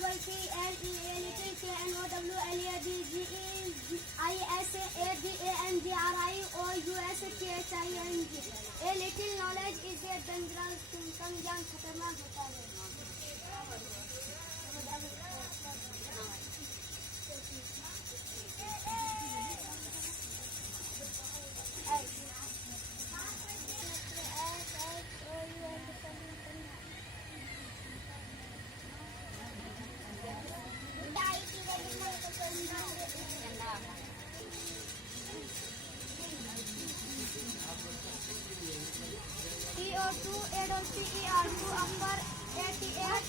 double P L E A little K N O W L A D G E I S A D A N G R I O U S T H I N G. A little knowledge is a dangerous thing. कम ज्ञान खतरनाक होता है. EO2 ADOCER2 upper ATH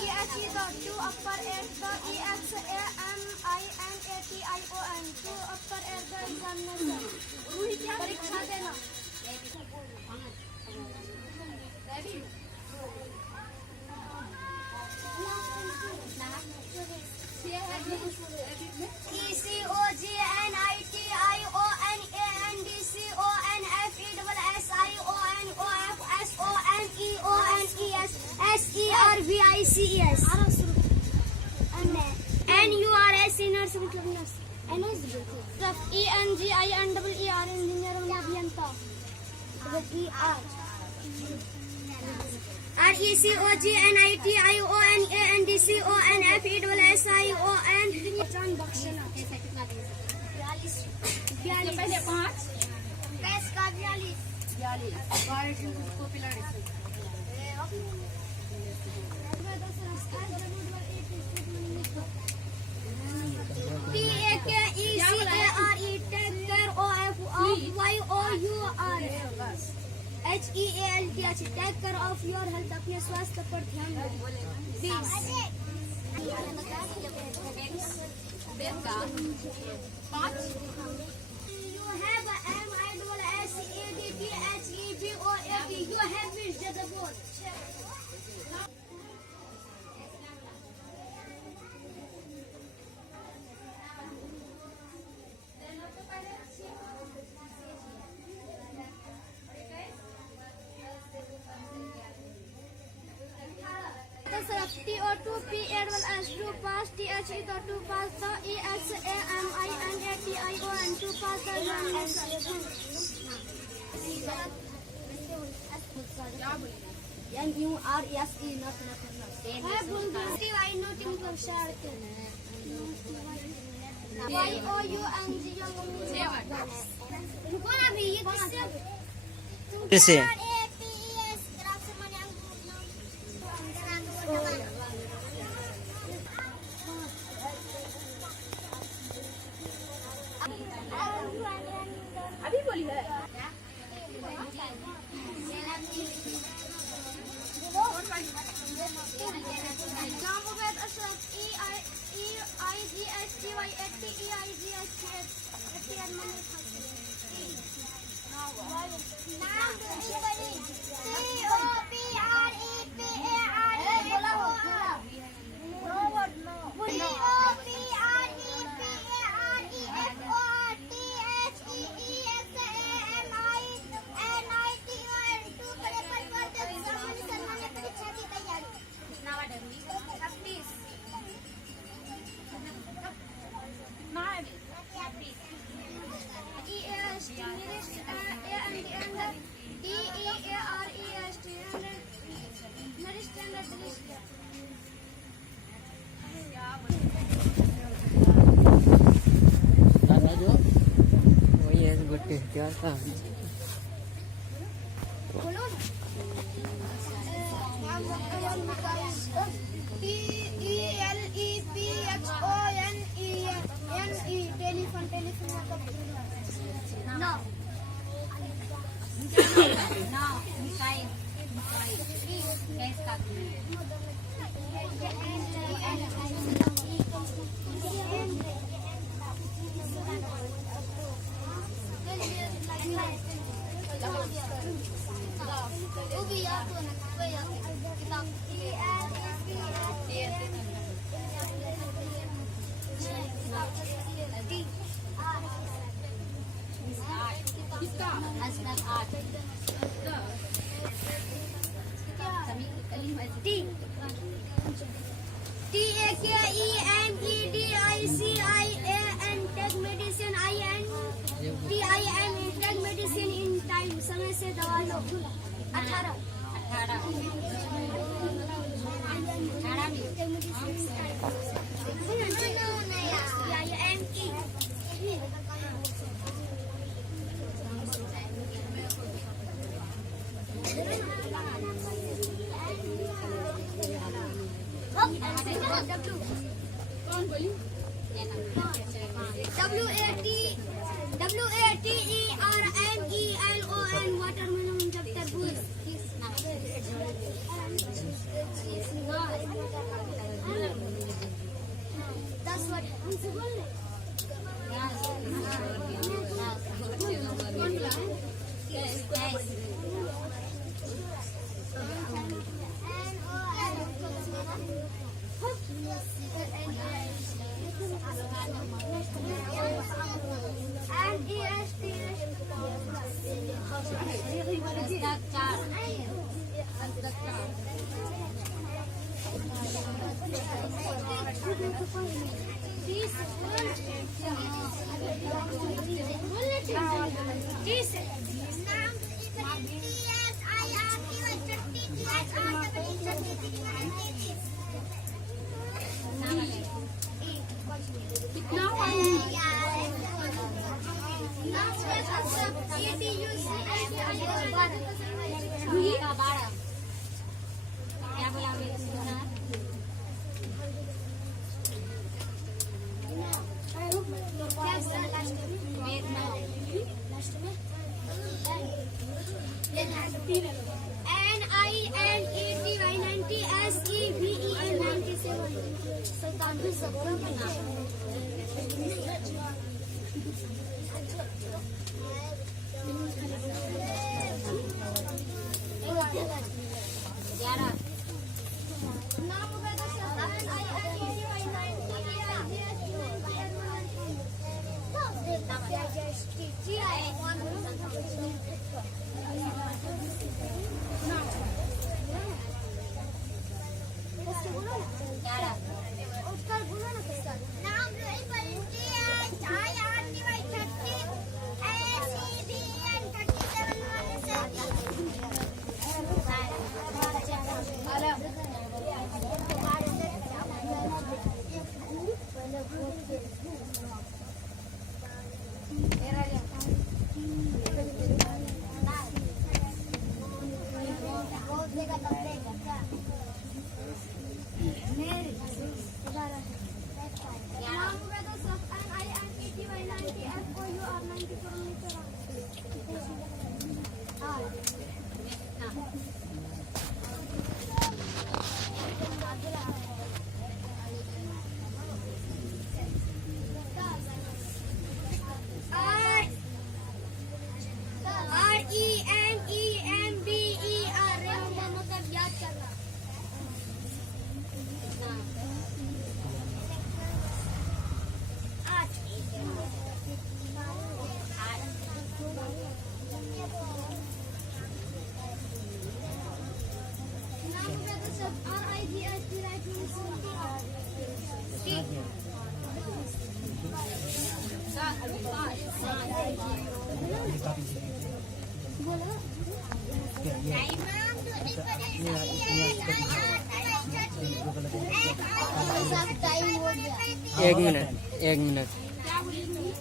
EHE2 upper H the EXAMINATION 2 upper air the examination. परीक्षा देना. CES NURS nurse मतलब nurse ENGINEER engineer अभियंता RECOGNITIONFESSION बख्शना. 42 पहले 5 कैस का 42 को पिला HEALTH take care of your health. अपने स्वास्थ्य पर ध्यान दें. You have MISSADTHEBOAT. You have reached the goal. TO2 P8S2 pass THE2 pass the EXAMINATION 2 pass the examination. NURSE not I noting for share कैसे अभी बोली है Jamubed Ashraf क्या था टेलीफोन नो मिसाइल गैस का TAKEMEDICIAN take medicine IN TIM take medicine in time समय से दवा लो 18 WATERMELON वाटरमेलन जब तरबूज दस वर्ड हमसे बोल रहे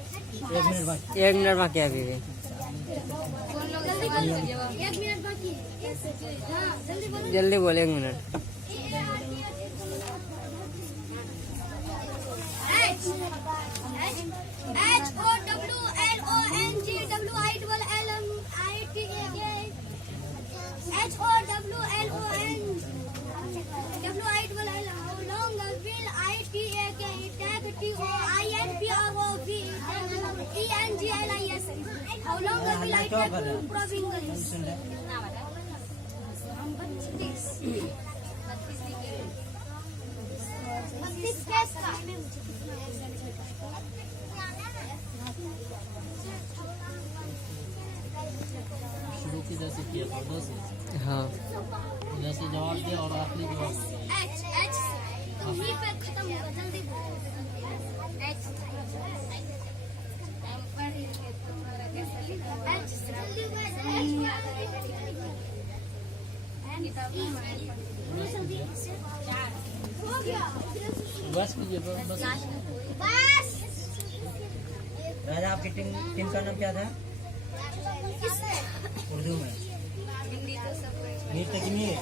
एक मिनट बाकी अभी भी जल्दी बोल 1 minute How long will I take to improve English? शुरू की जैसे किया था 2 से हाँ जैसे जवाब दिया और आखिरी जवाब H यहीं पे खत्म होगा, जल्दी बोलो। H जल्दी हो गया। बस कीजिए बस बस राजा आपकी टीम का नाम क्या था उर्दू में? मीर तकी मीर,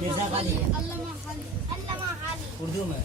मिर्जा गाली अल्लामा हाली उर्दू में।